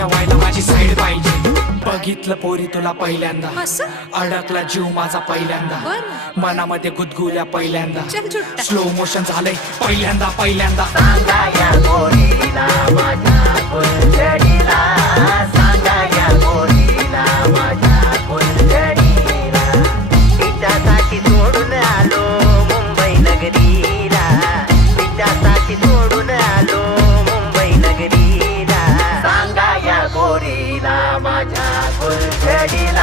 ठेवायला माझी साईड पाहिजे. बघितलं पोरी तुला पहिल्यांदा, असं? अडकला जीव माझा पहिल्यांदा, बरं. मनामध्ये गुदगुल्या पहिल्यांदा, चल झुट्टा. स्लो मोशन झालंय पहिल्यांदा पहिल्यांदा. सांगा या गोरीला माझ्या फुलझडीला, सांगा या गोरीला माझ्या फुलझडीला. तिच्यासाठी सोडून आलो मुंबई नगरीला, तिच्यासाठी सोडून आलो मुंबई नगरीला. सांगा या गोरीला माझ्या फुलझडीला.